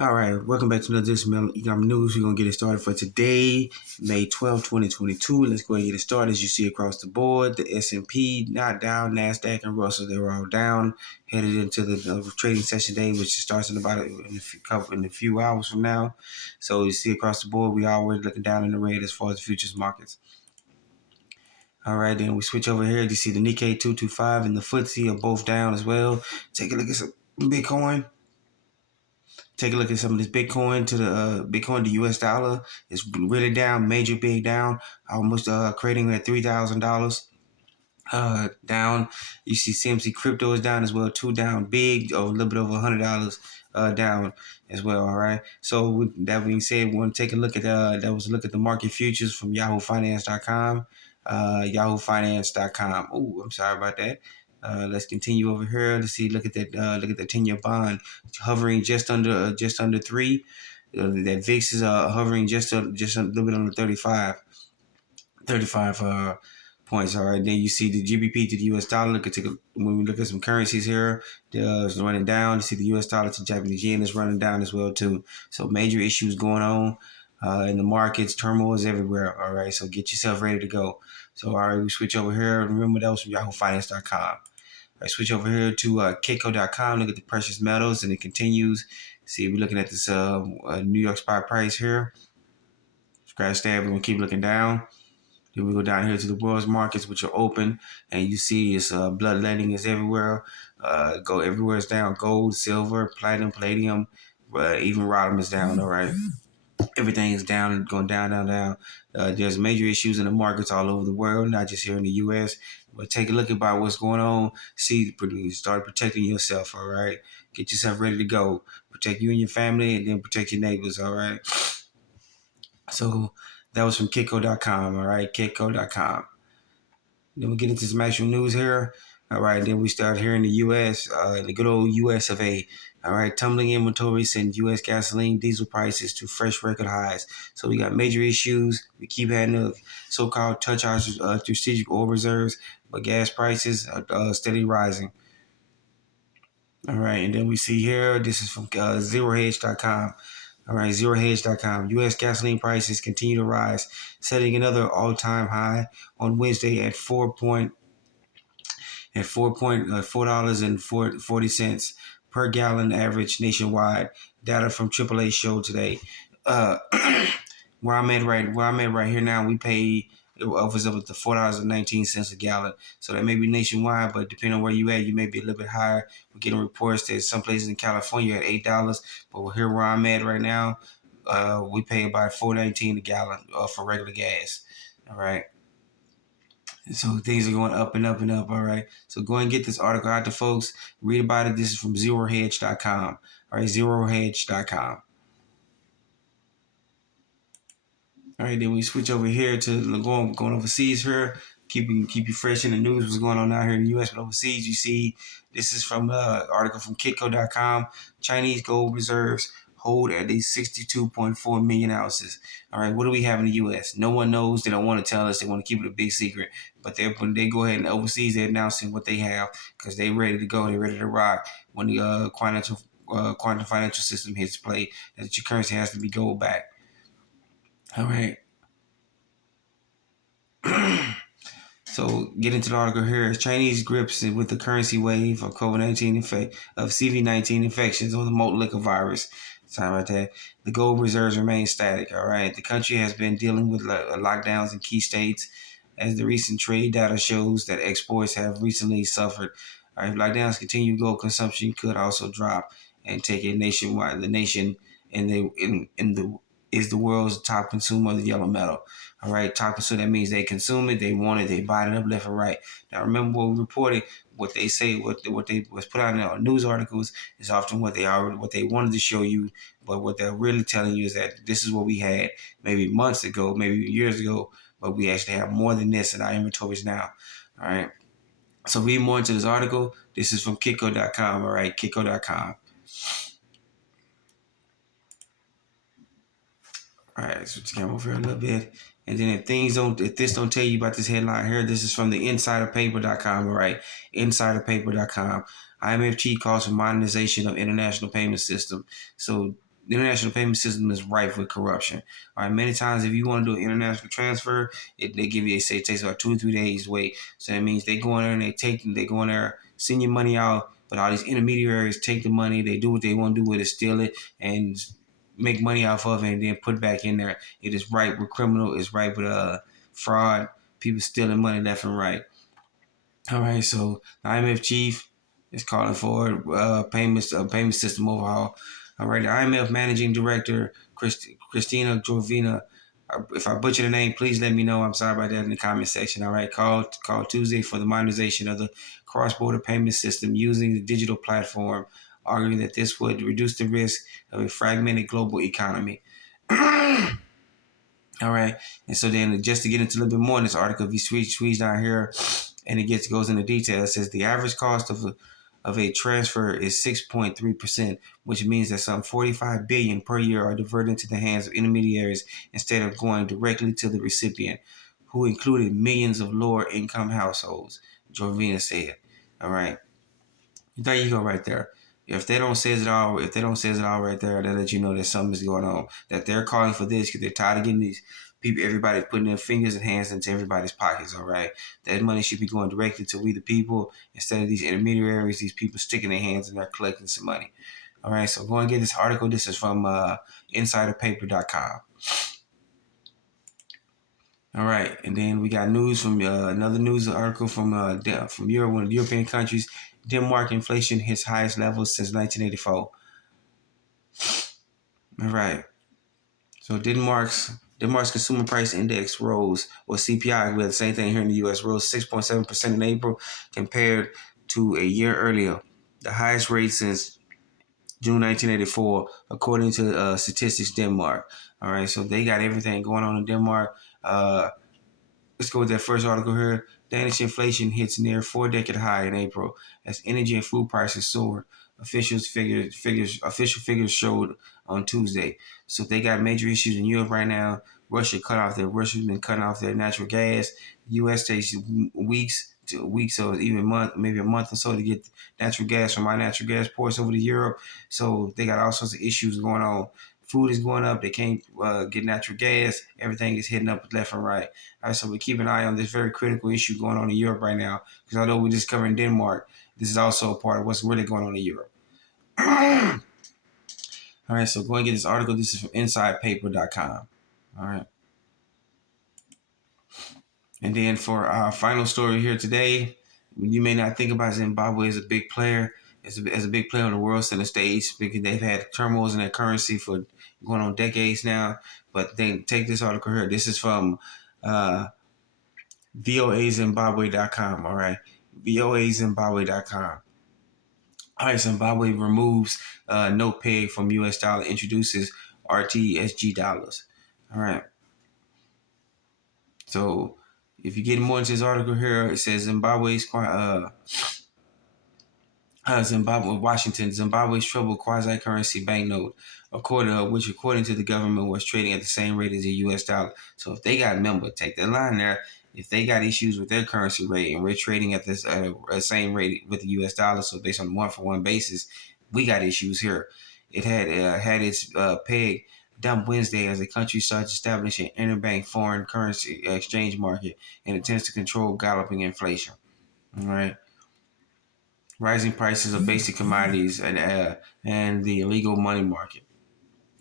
All right, welcome back to another edition of Economic News. We're going to get it started for today, May 12th, 2022. Let's go ahead and get it started. As you see across the board, the S&P not down, NASDAQ and Russell, they were all down, headed into the trading session day, which starts in about in a few hours from now. So you see across the board, we are already looking down in the red as far as the futures markets. All right, then we switch over here. You see the Nikkei 225 and the FTSE are both down as well. Take a look at some Bitcoin. Take a look at some of this Bitcoin to the Bitcoin to US dollar. It's really down, major big down, almost creating at $3,000 down. You see CMC crypto is down as well, too, down big, or a little bit over $100 down as well. All right. So with that being said, we want to take a look at that was a look at the market futures from YahooFinance.com. YahooFinance.com. Oh, I'm sorry about that. Let's continue over here. Let's see. Look at that. Look at the 10-year bond hovering just under 3. That VIX is hovering just a little bit under 35 points. All right. Then you see the GBP to the US dollar. When we look at some currencies here, it's running down. You see the US dollar to Japanese yen is running down as well too. So major issues going on in the markets. Turmoil is everywhere. All right. So get yourself ready to go. So all right, we switch over here. Remember that was from YahooFinance.com. I switch over here to Kitco.com. Look at the precious metals, and it continues. See, we're looking at this New York spot price here. Scratch that. We're gonna keep looking down. Then we go down here to the world's markets, which are open, and you see it's bloodletting is everywhere. Go everywhere is down. Gold, silver, platinum, palladium, even rhodium is down. All right, everything is down, going down, down, down. There's major issues in the markets all over the world, not just here in the U.S. But take a look about what's going on. See, start protecting yourself. All right, get yourself ready to go. Protect you and your family, and then protect your neighbors. All right. So that was from Kitco.com. All right, Kitco.com. Then we get into some actual news here. All right, then we start here in the U.S., in the good old U.S. of A. All right, tumbling inventories send U.S. gasoline, diesel prices to fresh record highs. So we got major issues. We keep having the so-called touch our strategic oil reserves, but gas prices are steadily rising. All right, and then we see here, this is from ZeroHedge.com. All right, ZeroHedge.com. U.S. gasoline prices continue to rise, setting another all-time high on Wednesday at $4.40 per gallon average nationwide. Data from AAA showed today. Uh, where I'm at right here now, we pay it offers up to $4.19 a gallon. So that may be nationwide, but depending on where you at, you may be a little bit higher. We're getting reports that some places in California at $8, but here where I'm at right now, we pay about $4.19 a gallon for regular gas. All right. So things are going up and up and up. All right. So go and get this article out to folks. Read about it. This is from ZeroHedge.com. All right. ZeroHedge.com. All right. Then we switch over here to going overseas here. Keep you fresh in the news. What's going on out here in the U.S. but overseas? You see, this is from the article from Kitco.com. Chinese gold reserves hold at least 62.4 million ounces. All right, what do we have in the U.S.? No one knows. They don't want to tell us. They want to keep it a big secret. But when they go ahead and overseas, they're announcing what they have because they're ready to go. They're ready to rock when the quantum financial system hits play. That your currency has to be gold back. All right. So get into the article here. Chinese grips with the currency wave of COVID-19 of CV-19 infections or the molten virus. Sorry about that. The gold reserves remain static. All right. The country has been dealing with lockdowns in key states as the recent trade data shows that exports have recently suffered. All right. If lockdowns continue, gold consumption could also drop and take it nationwide. The nation is the world's top consumer of the yellow metal. All right, top consumer, that means they consume it, they want it, they buy it up left and right. Now remember what we reported, what they say, what they was put out in our news articles is often what they wanted to show you, but what they're really telling you is that this is what we had maybe months ago, maybe years ago, but we actually have more than this in our inventories now. All right. So read more into this article. This is from Kitco.com. All right, Kitco.com. All right, switch the camera over here a little bit. And then if this don't tell you about this headline here, this is from the insiderpaper.com, all right? Insiderpaper.com. IMF chief calls for modernization of international payment system. So the international payment system is rife with corruption. All right, many times if you want to do an international transfer, they give you, they say it takes about 2 or 3 days to wait. So that means they go in there and they go in there, send your money out, but all these intermediaries take the money, they do what they want to do with it, steal it, and make money off of it, and then put it back in there. It is ripe with criminal, it's ripe with fraud, people stealing money left and right. All right, so the IMF chief is calling for payment system overhaul. All right, the IMF managing director Christina Jovina. If I butcher the name, please let me know. I'm sorry about that in the comment section. All right, call Tuesday for the modernization of the cross-border payment system using the digital platform, arguing that this would reduce the risk of a fragmented global economy. All right, and so then just to get into a little bit more in this article, if you squeeze down here, and it goes into detail. It says the average cost of a transfer is 6.3%, which means that some 45 billion per year are diverted into the hands of intermediaries instead of going directly to the recipient, who included millions of lower income households. Jovina said. All right. There you go, right there. If they don't say it all right there, that let you know that something's going on. That they're calling for this because they're tired of getting these people, everybody putting their fingers and hands into everybody's pockets. All right, that money should be going directly to we the people instead of these intermediaries. These people sticking their hands in there collecting some money. All right, so go and get this article. This is from insiderpaper.com. All right, and then we got news from another news article from Europe, one of the European countries. Denmark inflation hits highest levels since 1984. All right, so Denmark's consumer price index rose, or CPI, we had the same thing here in the U.S., rose 6.7% in April compared to a year earlier, the highest rate since June 1984, according to Statistics Denmark. All right, so they got everything going on in Denmark. Let's go with that first article here. Danish inflation hits near 4-decade high in April as energy and food prices soared. Official figures showed on Tuesday. So they got major issues in Europe right now. Russia's been cutting off their natural gas. The U.S. takes weeks or even maybe a month or so to get natural gas from our natural gas ports over to Europe. So they got all sorts of issues going on. Food is going up. They can't get natural gas. Everything is hitting up left and right. All right, so we keep an eye on this very critical issue going on in Europe right now. Because although we're just covering Denmark, this is also a part of what's really going on in Europe. All right, so go and get this article. This is from InsidePaper.com. All right. And then for our final story here today, you may not think about Zimbabwe as a big player, as a big player on the world center stage because they've had turmoils in their currency for going on decades now. But then take this article here. This is from voazimbabwe.com. All right, voazimbabwe.com. All right, Zimbabwe removes note peg from U.S. dollar, introduces RTGS dollars. All right. So if you get more into this article here, it says Zimbabwe's Zimbabwe's troubled quasi-currency banknote, according to the government, was trading at the same rate as the U.S. dollar. So if they got, remember, take that line there. If they got issues with their currency rate and we're trading at this same rate with the U.S. dollar, so based on a one-for-one basis, we got issues here. It had its peg dumped Wednesday as the country starts establishing an interbank foreign currency exchange market and attempts to control galloping inflation. All right. Rising prices of basic commodities and the illegal money market.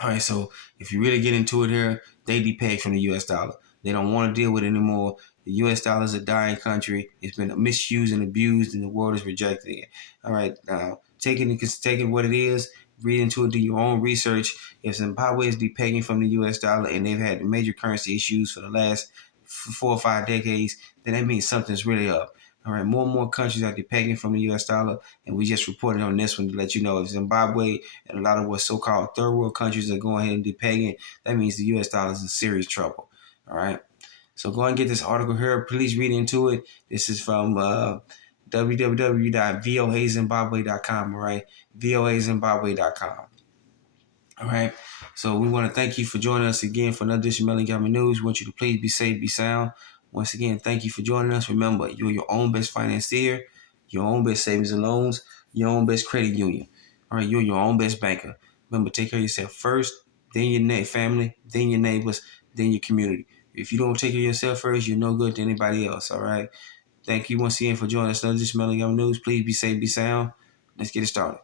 All right, so if you really get into it here, they depeg from the U.S. dollar. They don't want to deal with it anymore. The U.S. dollar is a dying country. It's been misused and abused, and the world is rejecting it. All right, now taking what it is, read into it, do your own research. If Zimbabwe is depegging from the U.S. dollar and they've had major currency issues for the last 4 or 5 decades, then that means something's really up. All right, more and more countries are depegging from the U.S. dollar, and we just reported on this one to let you know if Zimbabwe and a lot of what so-called third world countries are going ahead and depegging, that means the U.S. dollar is in serious trouble. All right, so go and get this article here. Please read into it. This is from www.voazimbabwe.com. All right, voazimbabwe.com. All right. So we want to thank you for joining us again for another edition of Melon Government News. We want you to please be safe, be sound. Once again, thank you for joining us. Remember, you're your own best financier, your own best savings and loans, your own best credit union. All right, you're your own best banker. Remember, take care of yourself first, then your family, then your neighbors, then your community. If you don't take care of yourself first, you're no good to anybody else. All right. Thank you once again for joining us. Another Just Melody Young News. Please be safe, be sound. Let's get it started.